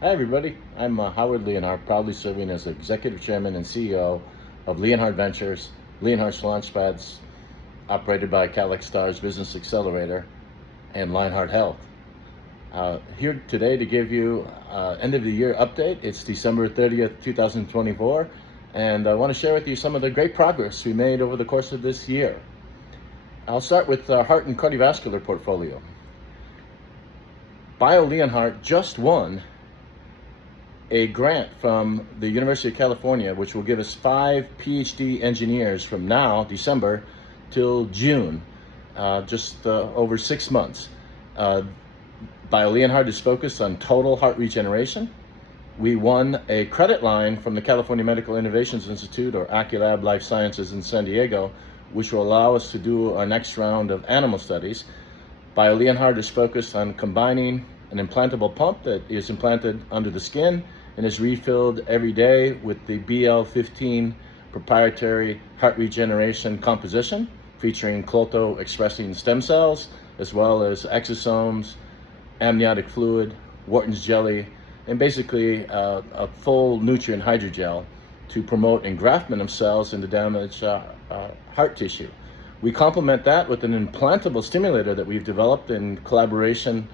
Hi, everybody. I'm Howard Leonhardt, proudly serving as Executive Chairman and CEO of Leonhardt Ventures, Leonhardt's Launchpads, operated by Cadillac Stars Business Accelerator, and Leonhardt Health. Here today to give you end of the year update. It's December 30th, 2024, and I want to share with you some of the great progress we made over the course of this year. I'll start with our heart and cardiovascular portfolio. Leonhardt just won a grant from the University of California, which will give us 5 PhD engineers from now, December, till June, just over 6 months. Leonhardt is focused on total heart regeneration. We won a credit line from the California Medical Innovations Institute, or Aculab Life Sciences in San Diego, which will allow us to do our next round of animal studies. Leonhardt is focused on combining an implantable pump that is implanted under the skin and is refilled every day with the BL15 proprietary heart regeneration composition, featuring Clotho expressing stem cells, as well as exosomes, amniotic fluid, Wharton's jelly, and basically a full nutrient hydrogel to promote engraftment of cells into damaged heart tissue. We complement that with an implantable stimulator that we've developed in collaboration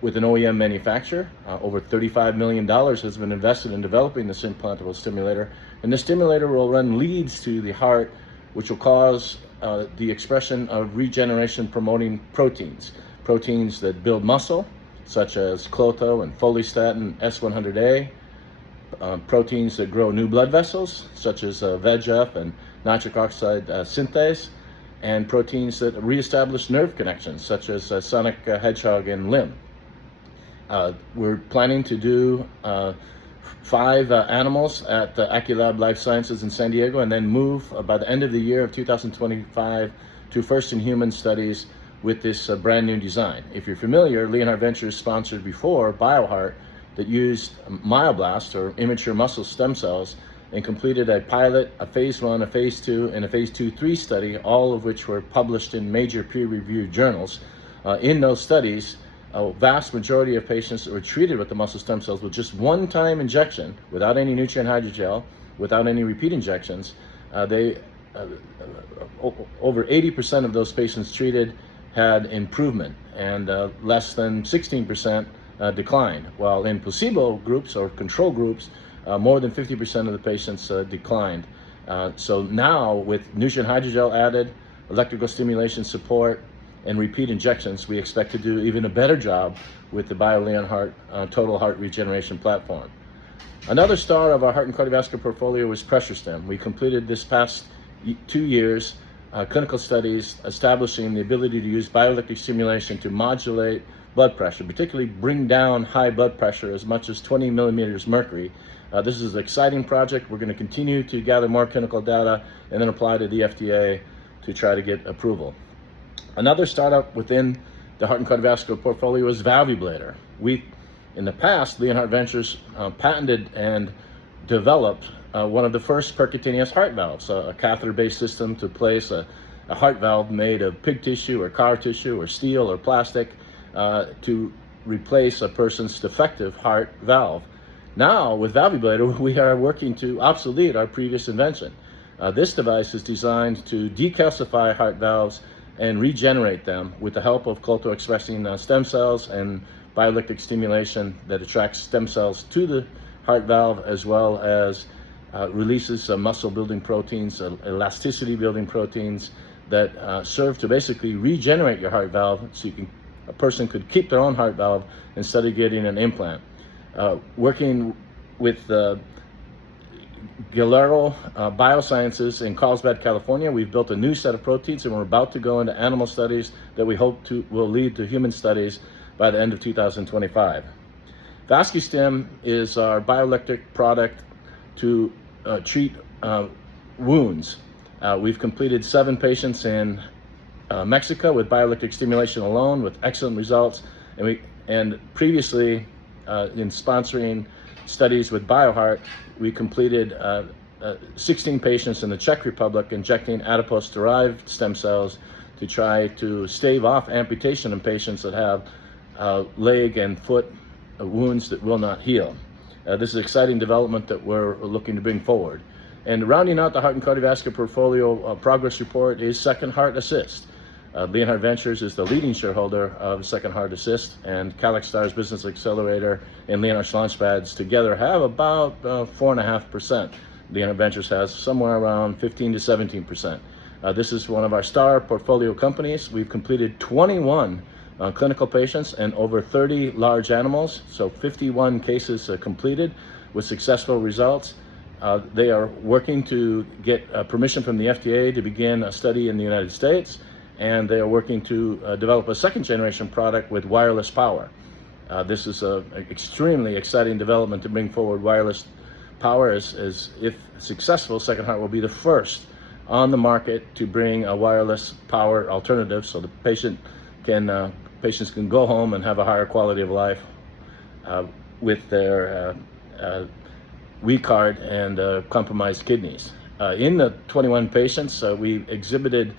with an OEM manufacturer. Over $35 million has been invested in developing this implantable stimulator. And the stimulator will run leads to the heart, which will cause the expression of regeneration promoting proteins. Proteins that build muscle, such as Clotho and Follistatin S100A. Proteins that grow new blood vessels, such as VEGF and nitric oxide synthase. And proteins that reestablish nerve connections, such as sonic hedgehog and limb. We're planning to do 5 animals at the Aculab Life Sciences in San Diego, and then move by the end of the year of 2025 to first-in-human studies with this brand new design. If you're familiar, Leonhardt Ventures sponsored before BioHeart that used myoblast, or immature muscle stem cells, and completed a pilot, a phase 1, a phase 2, and a phase 2/3 study, all of which were published in major peer-reviewed journals. In those studies, a vast majority of patients that were treated with the muscle stem cells with just one-time injection, without any nutrient hydrogel, without any repeat injections, over 80% of those patients treated had improvement, and less than 16% declined. While in placebo groups or control groups, more than 50% of the patients declined. So now, with nutrient hydrogel added, electrical stimulation support, and repeat injections, we expect to do even a better job with the Leonhardt Total Heart Regeneration platform. Another star of our heart and cardiovascular portfolio is Pressure Stem. We completed this past 2 years clinical studies establishing the ability to use bioelectric stimulation to modulate blood pressure, particularly bring down high blood pressure as much as 20 millimeters mercury. This is an exciting project. We're going to continue to gather more clinical data and then apply to the FDA to try to get approval. Another startup within the heart and cardiovascular portfolio is Valvublator. We, in the past, Leonhardt Ventures patented and developed one of the first percutaneous heart valves, a catheter-based system to place a heart valve made of pig tissue or car tissue or steel or plastic to replace a person's defective heart valve. Now, with Valvublator, we are working to obsolete our previous invention. This device is designed to decalcify heart valves and regenerate them with the help of Clotho expressing stem cells and bioelectric stimulation that attracts stem cells to the heart valve, as well as releases muscle building proteins, elasticity building proteins that serve to basically regenerate your heart valve, so a person could keep their own heart valve instead of getting an implant. Working with Galero Biosciences in Carlsbad, California, we've built a new set of proteins, and we're about to go into animal studies that we hope will lead to human studies by the end of 2025. VascuStem is our bioelectric product to treat wounds. We've completed 7 patients in Mexico with bioelectric stimulation alone, with excellent results, and previously in sponsoring studies with BioHeart, we completed 16 patients in the Czech Republic injecting adipose-derived stem cells to try to stave off amputation in patients that have leg and foot wounds that will not heal. This is an exciting development that we're looking to bring forward. And rounding out the heart and cardiovascular portfolio progress report is Second Heart Assist. Leonhardt Ventures is the leading shareholder of Second Heart Assist, and Calyx Stars Business Accelerator and Leonhardt's Launchpads together have about 4.5%. Leonhardt Ventures has somewhere around 15 to 17%. This is one of our star portfolio companies. We've completed 21 clinical patients and over 30 large animals, so 51 cases completed with successful results. They are working to get permission from the FDA to begin a study in the United States, and they are working to develop a second generation product with wireless power. This is an extremely exciting development to bring forward wireless power. As if successful, Second Heart will be the first on the market to bring a wireless power alternative, so the patients can go home and have a higher quality of life with their weak heart and compromised kidneys. In the 21 patients, we exhibited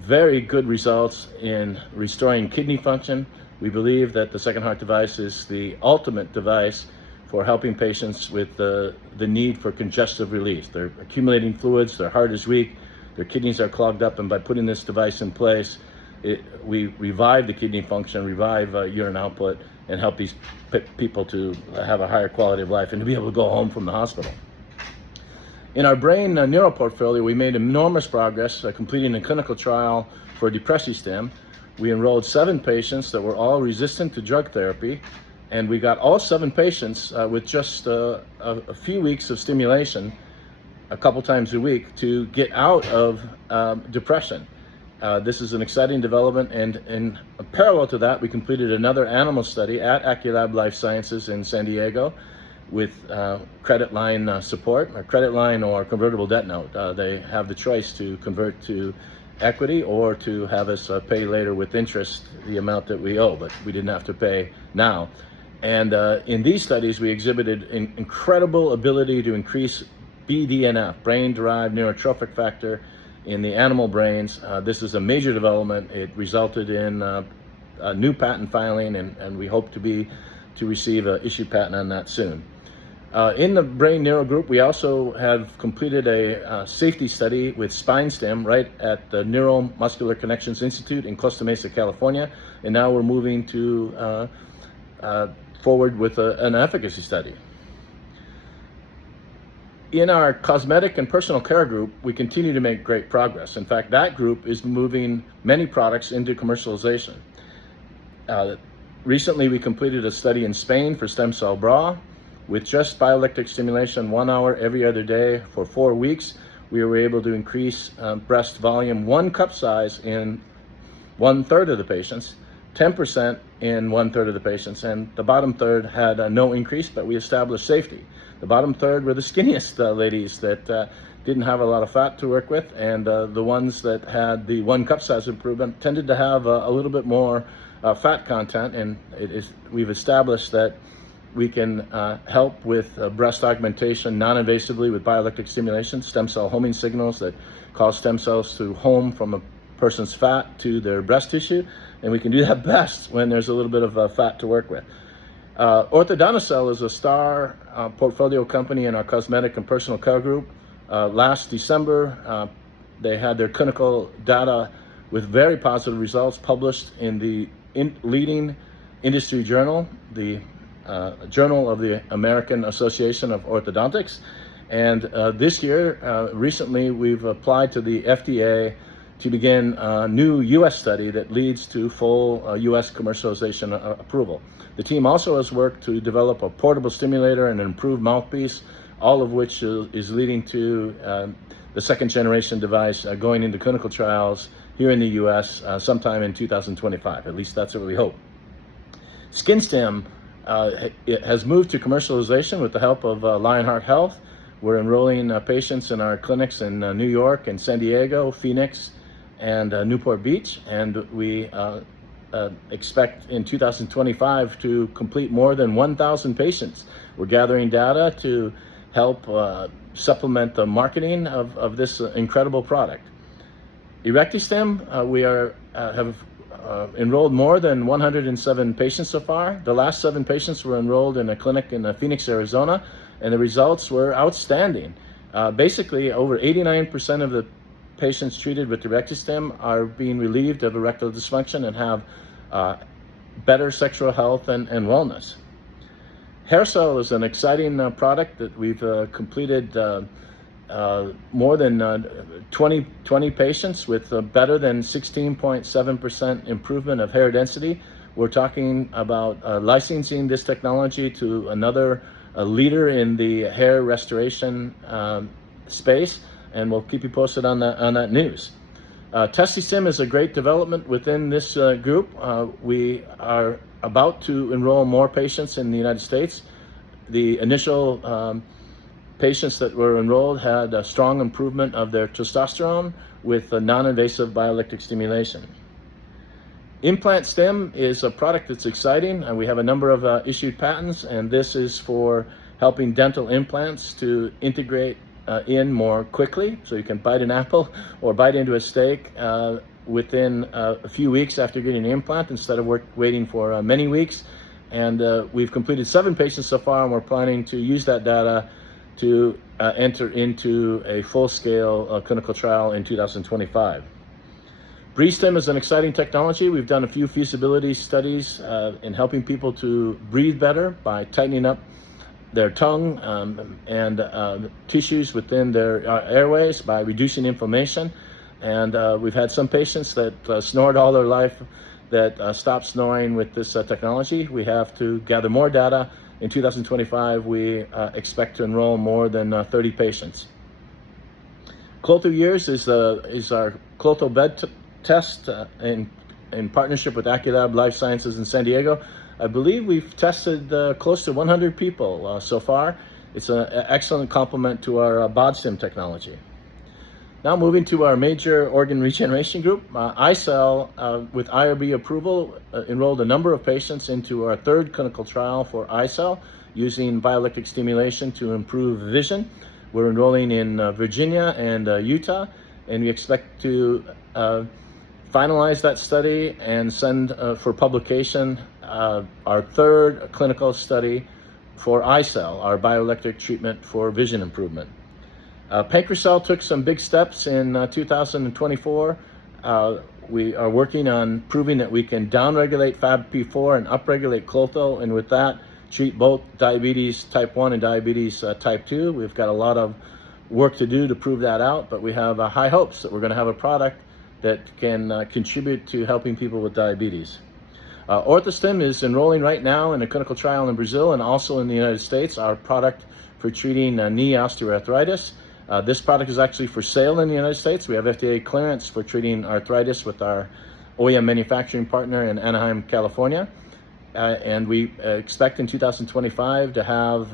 very good results in restoring kidney function. We believe that the Second Heart device is the ultimate device for helping patients with the need for congestive relief. They're accumulating fluids, their heart is weak, their kidneys are clogged up, and by putting this device in place, we revive the kidney function, revive urine output, and help these people to have a higher quality of life and to be able to go home from the hospital. In our brain neuro portfolio, we made enormous progress completing a clinical trial for depressistem. We enrolled 7 patients that were all resistant to drug therapy, and we got all 7 patients with just a few weeks of stimulation a couple times a week to get out of depression. This is an exciting development, and in parallel to that, we completed another animal study at Aculab Life Sciences in San Diego with credit line support, or credit line or convertible debt note. They have the choice to convert to equity or to have us pay later with interest the amount that we owe, but we didn't have to pay now. And in these studies, we exhibited an incredible ability to increase BDNF, brain-derived neurotrophic factor, in the animal brains. This is a major development. It resulted in a new patent filing, and we hope to receive an issued patent on that soon. In the brain neuro group, we also have completed a safety study with SpineStem right at the Neuromuscular Connections Institute in Costa Mesa, California, and now we're moving to forward with an efficacy study. In our cosmetic and personal care group, we continue to make great progress. In fact, that group is moving many products into commercialization. Recently, we completed a study in Spain for stem cell bra. With just bioelectric stimulation 1 hour every other day for 4 weeks, we were able to increase breast volume 1 cup size in 1/3 of the patients, 10% in 1/3 of the patients, and the bottom third had no increase, but we established safety. The bottom third were the skinniest ladies that didn't have a lot of fat to work with, and the ones that had the 1 cup size improvement tended to have a little bit more fat content, and we've established that we can help with breast augmentation non-invasively with bioelectric stimulation, stem cell homing signals that cause stem cells to home from a person's fat to their breast tissue, and we can do that best when there's a little bit of fat to work with. Orthodontocell is a star portfolio company in our cosmetic and personal care group. Last December, they had their clinical data with very positive results published in the leading industry journal, the Journal of the American Association of Orthodontics. And this year, recently, we've applied to the FDA to begin a new U.S. study that leads to full U.S. commercialization approval. The team also has worked to develop a portable stimulator and an improved mouthpiece, all of which is leading to the second generation device going into clinical trials here in the U.S. Sometime in 2025. At least that's what we hope. SkinStem it has moved to commercialization with the help of Leonhardt Health. We're enrolling patients in our clinics in New York and San Diego, Phoenix, and Newport Beach, and we expect in 2025 to complete more than 1,000 patients. We're gathering data to help supplement the marketing of this incredible product. Erectistem, we have enrolled more than 107 patients so far. The last 7 patients were enrolled in a clinic in Phoenix, Arizona, and the results were outstanding. Basically, over 89% of the patients treated with DirectStim are being relieved of erectile dysfunction and have better sexual health and wellness. Hair Cell is an exciting product that we've completed more than 20 patients with better than 16.7% improvement of hair density. We're talking about licensing this technology to another leader in the hair restoration space, and we'll keep you posted on that news. TestiStim is a great development within this group. We are about to enroll more patients in the United States. The initial patients that were enrolled had a strong improvement of their testosterone with a non-invasive bioelectric stimulation. Implant Stim is a product that's exciting, and we have a number of issued patents, and this is for helping dental implants to integrate in more quickly, so you can bite an apple or bite into a steak within a few weeks after getting an implant instead of waiting for many weeks. And we've completed 7 patients so far, and we're planning to use that data to enter into a full-scale clinical trial in 2025. BreatheStim is an exciting technology. We've done a few feasibility studies in helping people to breathe better by tightening up their tongue and tissues within their airways by reducing inflammation. And we've had some patients that snored all their life that stopped snoring with this technology. We have to gather more data. In 2025, we expect to enroll more than 30 patients. Clotho Years is our Clotho bed test in partnership with Aculab Life Sciences in San Diego. I believe we've tested close to 100 people so far. It's an excellent complement to our BodStim technology. Now moving to our major organ regeneration group, iCell, with IRB approval, enrolled a number of patients into our 3rd clinical trial for iCell using bioelectric stimulation to improve vision. We're enrolling in Virginia and Utah, and we expect to finalize that study and send for publication our 3rd clinical study for iCell, our bioelectric treatment for vision improvement. PancreaCell took some big steps in 2024. We are working on proving that we can downregulate FABP4 and upregulate Clotho, and with that, treat both diabetes type 1 and diabetes type 2. We've got a lot of work to do to prove that out, but we have high hopes that we're going to have a product that can contribute to helping people with diabetes. OrthoStim is enrolling right now in a clinical trial in Brazil and also in the United States, our product for treating knee osteoarthritis. This product is actually for sale in the United States. We have FDA clearance for treating arthritis with our OEM manufacturing partner in Anaheim, California. And we expect in 2025 to have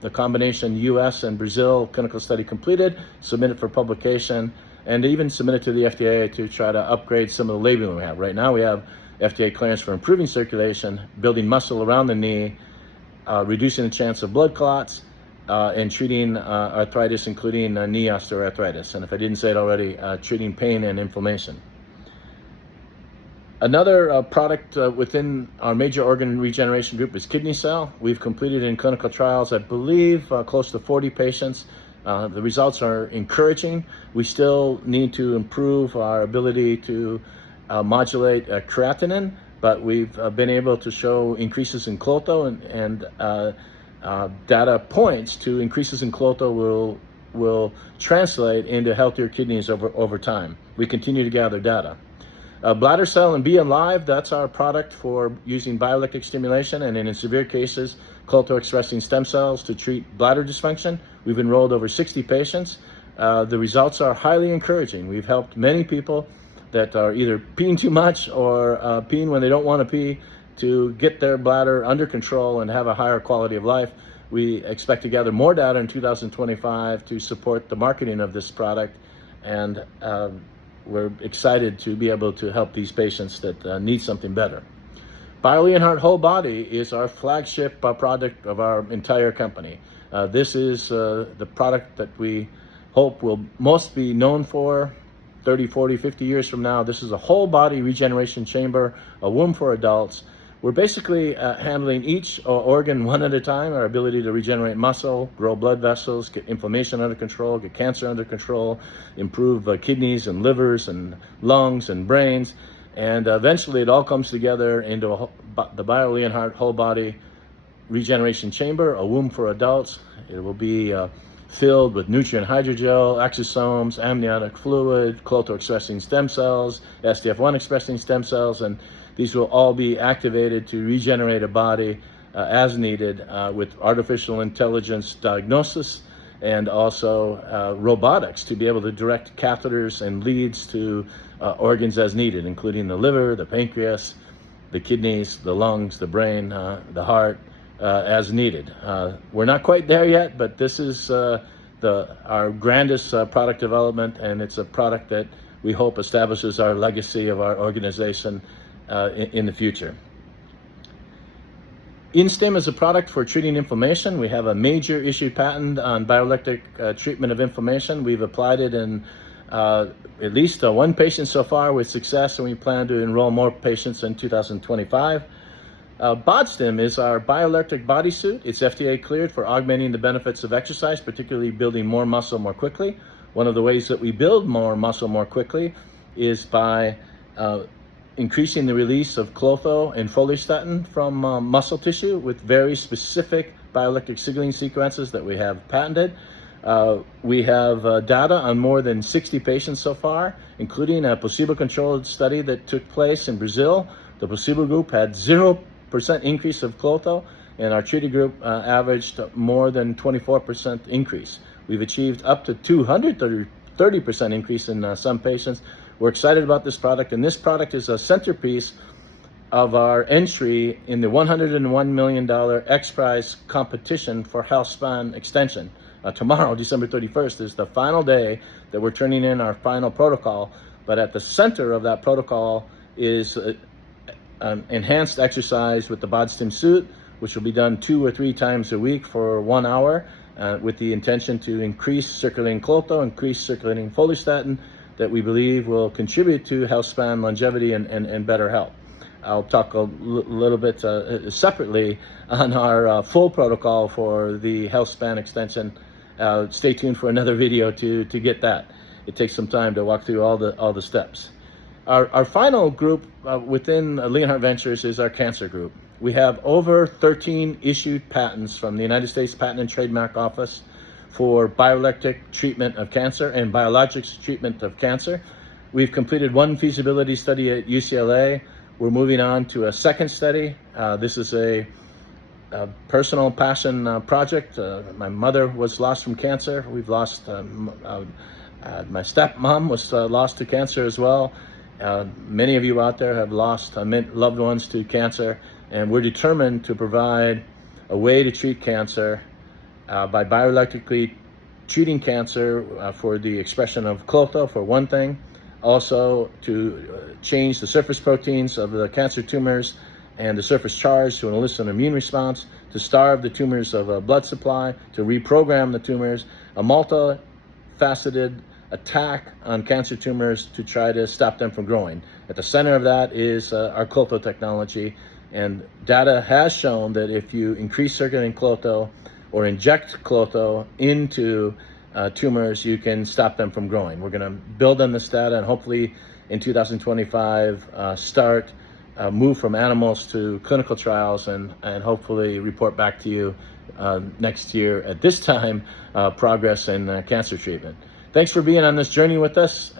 the combination US and Brazil clinical study completed, submitted for publication, and even submitted to the FDA to try to upgrade some of the labeling we have. Right now we have FDA clearance for improving circulation, building muscle around the knee, reducing the chance of blood clots, and treating arthritis, including knee osteoarthritis. And if I didn't say it already, treating pain and inflammation. Another product within our major organ regeneration group is KidneyCell. We've completed in clinical trials, I believe, close to 40 patients. The results are encouraging. We still need to improve our ability to modulate creatinine, but we've been able to show increases in Clotho, and data points to increases in Clotho will translate into healthier kidneys over time. We continue to gather data. Bladder Cell and Be Alive, that's our product for using bioelectric stimulation and in severe cases, Clotho expressing stem cells to treat bladder dysfunction. We've enrolled over 60 patients. The results are highly encouraging. We've helped many people that are either peeing too much or peeing when they don't want to pee to get their bladder under control and have a higher quality of life. We expect to gather more data in 2025 to support the marketing of this product, and we're excited to be able to help these patients that need something better. Leonhardt Whole Body is our flagship product of our entire company. This is the product that we hope will most be known for 30, 40, 50 years from now, this is a whole body regeneration chamber, a womb for adults. We're basically handling each organ one at a time, our ability to regenerate muscle, grow blood vessels, get inflammation under control, get cancer under control, improve kidneys and livers and lungs and brains. And eventually it all comes together into the Leonhardt whole body regeneration chamber, a womb for adults. It will be filled with nutrient hydrogel, exosomes, amniotic fluid, Clotho expressing stem cells, STF1 expressing stem cells, and these will all be activated to regenerate a body as needed with artificial intelligence diagnosis and also robotics to be able to direct catheters and leads to organs as needed, including the liver, the pancreas, the kidneys, the lungs, the brain, the heart, as needed. We're not quite there yet, but this is our grandest product development, and it's a product that we hope establishes our legacy of our organization in the future. InStim is a product for treating inflammation. We have a major issued patent on bioelectric treatment of inflammation. We've applied it in at least one patient so far with success, and we plan to enroll more patients in 2025. BODSTIM is our bioelectric bodysuit. It's FDA cleared for augmenting the benefits of exercise, particularly building more muscle more quickly. One of the ways that we build more muscle more quickly is by increasing the release of Clotho and follistatin from muscle tissue with very specific bioelectric signaling sequences that we have patented. We have data on more than 60 patients so far, including a placebo-controlled study that took place in Brazil. The placebo group had 0% increase of Clotho, and our treated group averaged more than 24% increase. We've achieved up to 230% increase in some patients. We're excited about this product, and this product is a centerpiece of our entry in the $101 million X-Prize competition for health span extension. Tomorrow, December 31st, is the final day that we're turning in our final protocol, but at the center of that protocol is enhanced exercise with the BODSTIM suit, which will be done 2 or 3 times a week for 1 hour, with the intention to increase circulating Clotho, increase circulating follistatin, that we believe will contribute to health span longevity and better health. I'll talk a little bit separately on our full protocol for the health span extension. Stay tuned for another video to get that. It takes some time to walk through all the steps. Our final group within Leonhardt Ventures is our cancer group. We have over 13 issued patents from the United States Patent and Trademark Office for bioelectric treatment of cancer and biologics treatment of cancer. We've completed 1 feasibility study at UCLA. We're moving on to a second study. This is a personal passion project. My mother was lost from cancer. We've lost, my stepmom was lost to cancer as well. Many of you out there have lost loved ones to cancer, and we're determined to provide a way to treat cancer by bioelectrically treating cancer for the expression of Clotho, for one thing, also to change the surface proteins of the cancer tumors and the surface charge to elicit an immune response, to starve the tumors of a blood supply, to reprogram the tumors, a multifaceted attack on cancer tumors to try to stop them from growing. At the center of that is our Clotho technology, and data has shown that if you increase circulating Clotho or inject Clotho into tumors, you can stop them from growing. We're going to build on this data and hopefully in 2025 move from animals to clinical trials and hopefully report back to you next year at this time progress in cancer treatment. Thanks for being on this journey with us.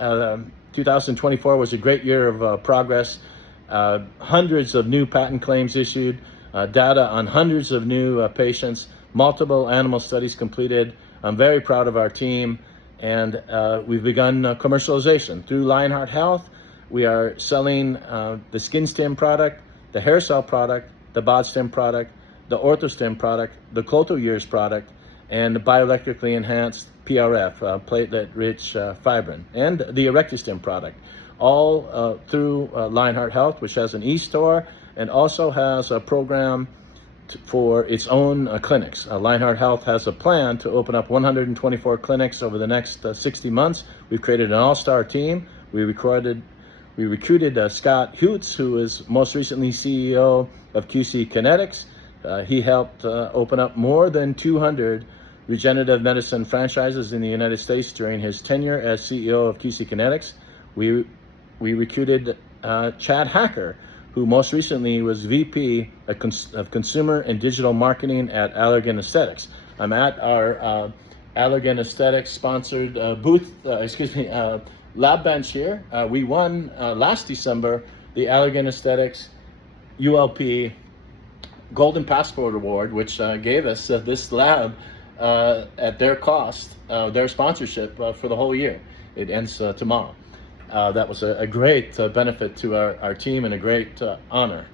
2024 was a great year of progress. Hundreds of new patent claims issued, data on hundreds of new patients, multiple animal studies completed. I'm very proud of our team, and we've begun commercialization. Through Leonhardt Health, we are selling the SkinStim product, the hair cell product, the BODSTIM product, the OrthoStim product, the Clotho Years product, and the bioelectrically enhanced PRF, platelet-rich fibrin, and the ErectiStim product, all through Leonhardt Health, which has an e-store and also has a program for its own clinics. Leonhardt Health has a plan to open up 124 clinics over the next 60 months. We've created an all-star team. We recruited Scott Hoots, who is most recently CEO of QC Kinetics. He helped open up more than 200 regenerative medicine franchises in the United States during his tenure as CEO of QC Kinetics. We recruited Chad Hacker, who most recently was VP of Consumer and Digital Marketing at Allergan Aesthetics. I'm at our Allergan Aesthetics sponsored lab bench here. We won last December the Allergan Aesthetics ULP Golden Passport Award, which gave us this lab at their cost, their sponsorship for the whole year. It ends tomorrow. That was a great benefit to our team and a great honor.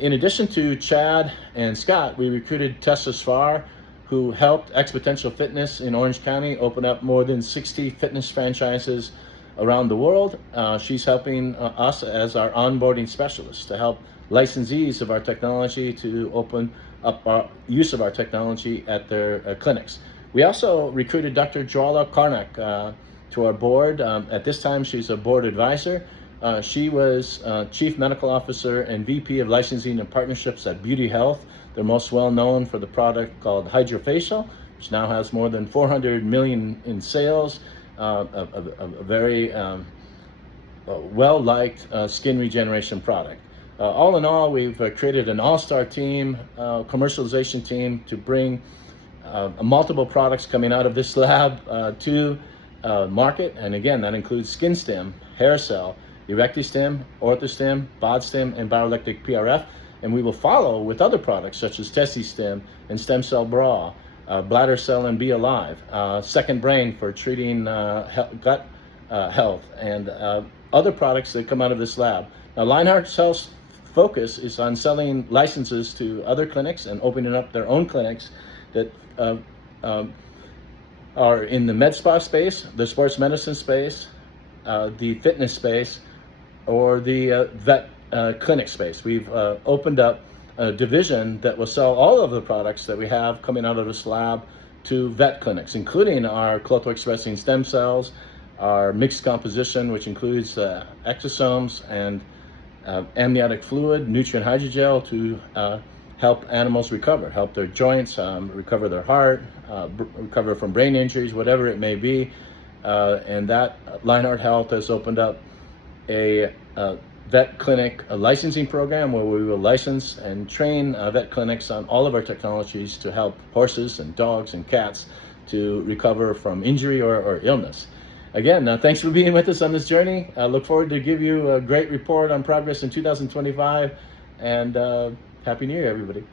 In addition to Chad and Scott, we recruited Tessa Sfar, who helped Exponential Fitness in Orange County open up more than 60 fitness franchises around the world. She's helping us as our onboarding specialist to help licensees of our technology to open up our use of our technology at their clinics. We also recruited Dr. Jwala Karnak to our board. At this time, she's a board advisor. She was Chief Medical Officer and VP of Licensing and Partnerships at Beauty Health. They're most well known for the product called Hydrofacial, which now has more than 400 million in sales, a very well-liked skin regeneration product. All in all, we've created an all-star team, commercialization team to bring multiple products coming out of this lab to market. And again, that includes SkinStim, HairCell, ErectiStim, OrthoStim, BodStim, and Bioelectric PRF. And we will follow with other products such as TestiStim and Stem Cell Bra, Bladder Cell and Be Alive, Second Brain for treating gut health, and other products that come out of this lab. Now, Leonhardt's health focus is on selling licenses to other clinics and opening up their own clinics that are in the med spa space, the sports medicine space, the fitness space, or the vet clinic space. We've opened up a division that will sell all of the products that we have coming out of this lab to vet clinics, including our clotho-expressing stem cells, our mixed composition, which includes exosomes and amniotic fluid, nutrient hydrogel to help animals recover, help their joints, recover their heart, recover from brain injuries, whatever it may be. And that Leonhardt Health has opened up a vet clinic, a licensing program where we will license and train vet clinics on all of our technologies to help horses and dogs and cats to recover from injury or illness. Again, thanks for being with us on this journey. I look forward to give you a great report on progress in 2025, and Happy New Year, everybody.